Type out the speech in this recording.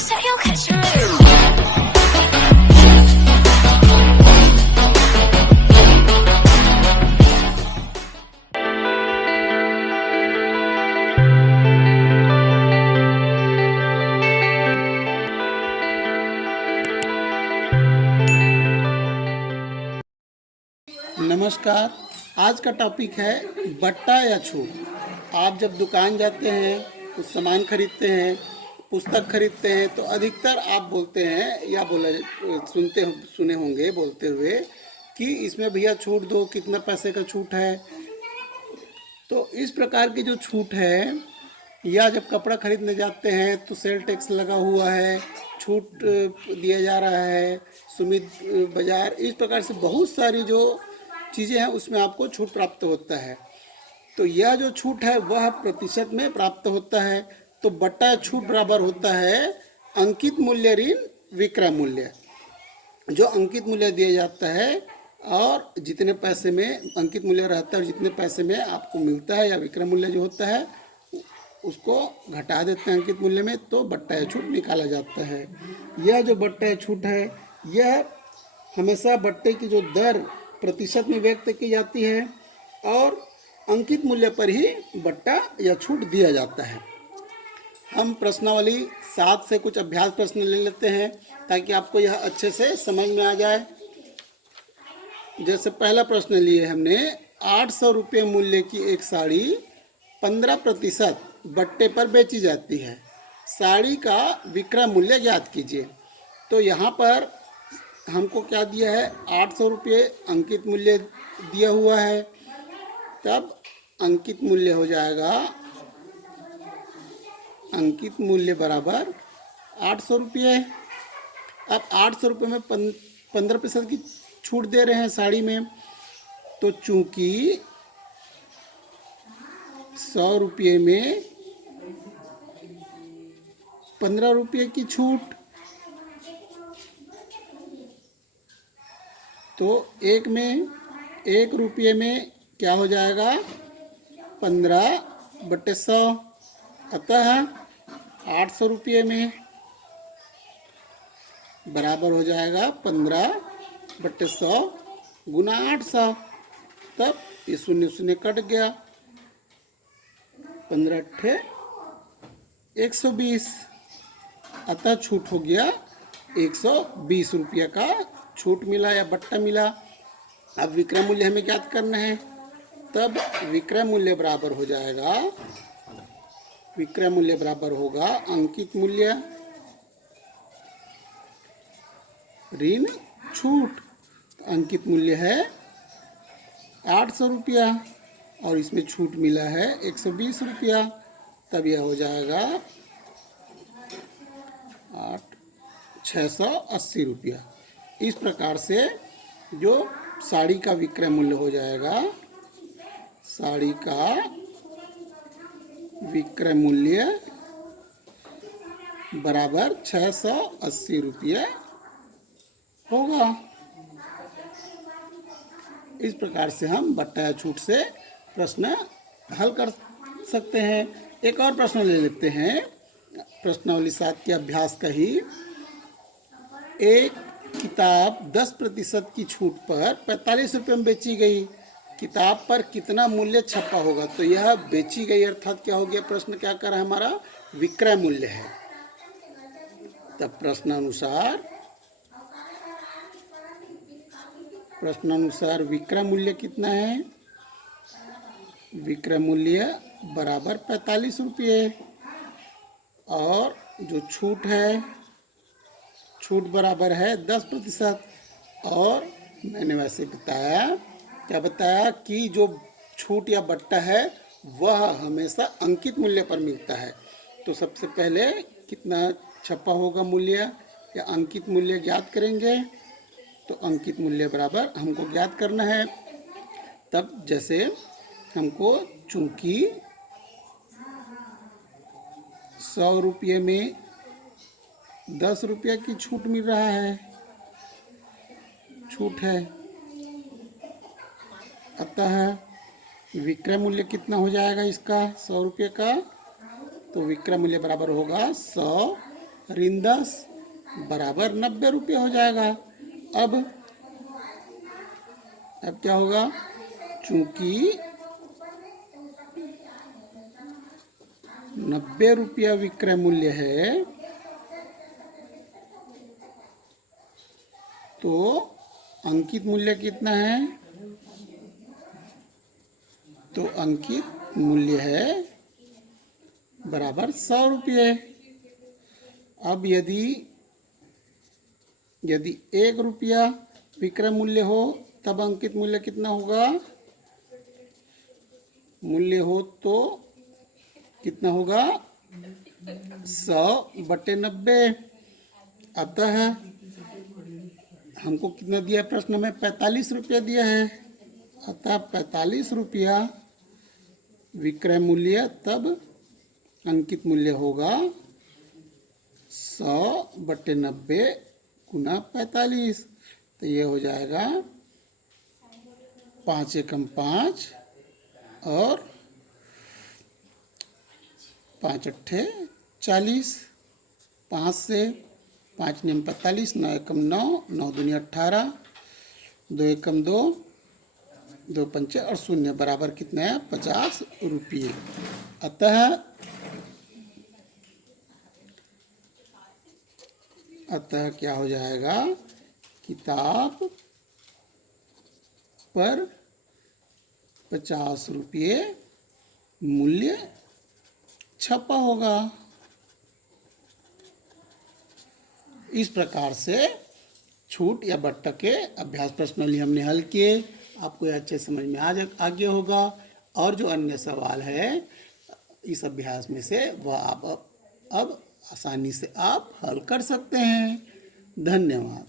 say you'll catch me. नमस्कार। आज का टॉपिक है बट्टा या छूट। आप जब दुकान जाते हैं, कुछ सामान खरीदते हैं, पुस्तक खरीदते हैं, तो अधिकतर आप बोलते हैं या सुने होंगे बोलते हुए कि इसमें भैया छूट दो, कितना पैसे का छूट है। तो इस प्रकार की जो छूट है, या जब कपड़ा खरीदने जाते हैं तो सेल टैक्स लगा हुआ है, छूट दिया जा रहा है, सुमित बाजार, इस प्रकार से बहुत सारी जो चीज़ें हैं उसमें आपको छूट प्राप्त होता है। तो यह जो छूट है वह प्रतिशत में प्राप्त होता है। तो बट्टा छूट बराबर होता है अंकित मूल्य ऋण विक्रय मूल्य। जो अंकित मूल्य दिया जाता है और जितने पैसे में अंकित मूल्य रहता है और जितने पैसे में आपको मिलता है, या विक्रय मूल्य जो होता है उसको घटा देते हैं अंकित मूल्य में, तो बट्टा या छूट निकाला जाता है। यह जो बट्टा या छूट है, यह हमेशा बट्टे की जो दर प्रतिशत में व्यक्त की जाती है और अंकित मूल्य पर ही बट्टा या छूट दिया जाता है। हम प्रश्नावली 7 से कुछ अभ्यास प्रश्न ले लेते हैं ताकि आपको यह अच्छे से समझ में आ जाए। जैसे पहला प्रश्न लिए हमने, 800 रुपये मूल्य की एक साड़ी 15% बट्टे पर बेची जाती है, साड़ी का विक्रय मूल्य ज्ञात कीजिए। तो यहाँ पर हमको क्या दिया है, 800 रुपये अंकित मूल्य दिया हुआ है, तब अंकित मूल्य हो जाएगा, अंकित मूल्य बराबर 800 रुपये। अब 800 रुपये में 15% की छूट दे रहे हैं साड़ी में, तो चूंकि 100 रुपये में 15 रुपये की छूट, तो एक रुपये में क्या हो जाएगा, 15/100। अतः 800 रुपये में बराबर हो जाएगा 15/100 गुना 800। तब ये शून्य शून्य कट गया, 15 × 120। अतः छूट हो गया 120 रुपये का छूट मिला या बट्टा मिला। अब विक्रय मूल्य हमें ज्ञात करना है, तब विक्रय मूल्य बराबर हो जाएगा, विक्रय मूल्य बराबर होगा अंकित मूल्य ऋण छूट। अंकित मूल्य है 800 रुपया और इसमें छूट मिला है 120 रुपया, तब यह हो जाएगा 680 रुपया। इस प्रकार से जो साड़ी का विक्रय मूल्य हो जाएगा, साड़ी का विक्रय मूल्य बराबर 680 रुपये होगा। इस प्रकार से हम बट्टा या छूट से प्रश्न हल कर सकते हैं। एक और प्रश्न ले लेते हैं, प्रश्नावली 7 के अभ्यास का ही। एक किताब 10% की छूट पर 45 रुपये में बेची गई, किताब पर कितना मूल्य छपा होगा। तो यह बेची गई अर्थात क्या हो गया, प्रश्न क्या कर रहा है हमारा, विक्रय मूल्य है। तब प्रश्नानुसार विक्रय मूल्य कितना है, विक्रय मूल्य बराबर 45 रुपये, और जो छूट है, छूट बराबर है 10%। और मैंने वैसे बताया, क्या बताया कि जो छूट या बट्टा है वह हमेशा अंकित मूल्य पर मिलता है। तो सबसे पहले कितना छपा होगा मूल्य या अंकित मूल्य ज्ञात करेंगे। तो अंकित मूल्य बराबर हमको ज्ञात करना है। तब जैसे हमको चूंकि 100 रुपये में 10 रुपये की छूट मिल रहा है, छूट है, अतः विक्रय मूल्य कितना हो जाएगा इसका, 100 रुपये का। तो विक्रय मूल्य बराबर होगा 100 ऋण 10 बराबर 90 रुपये हो जाएगा। अब क्या होगा, चूंकि 90 रुपया विक्रय मूल्य है तो अंकित मूल्य कितना है, तो अंकित मूल्य है बराबर 100 रुपये। अब यदि 1 रुपया विक्रय मूल्य हो तब अंकित मूल्य कितना होगा, मूल्य हो तो कितना होगा 100/90। अतः हमको कितना दिया प्रश्न में, 45 रुपया दिया है। अतः 45 रुपया विक्रय मूल्य तब अंकित मूल्य होगा 100/90 गुना 45। तो ये हो जाएगा 5 एकम 5 और 5 अट्ठे 40, 5 से 5 नियम 45, 9 एकम 9, 9 दूनी 18, 2 एकम 2, 2 पंचे और 0 बराबर कितना है 50 रुपये। अतः क्या हो जाएगा, किताब पर 50 रुपये मूल्य छपा होगा। इस प्रकार से छूट या बट्टा के अभ्यास प्रश्नावली हमने हल किए। आपको ये अच्छे समझ में आ गया होगा। और जो अन्य सवाल है इस अभ्यास में से वह आप अब आसानी से आप हल कर सकते हैं। धन्यवाद।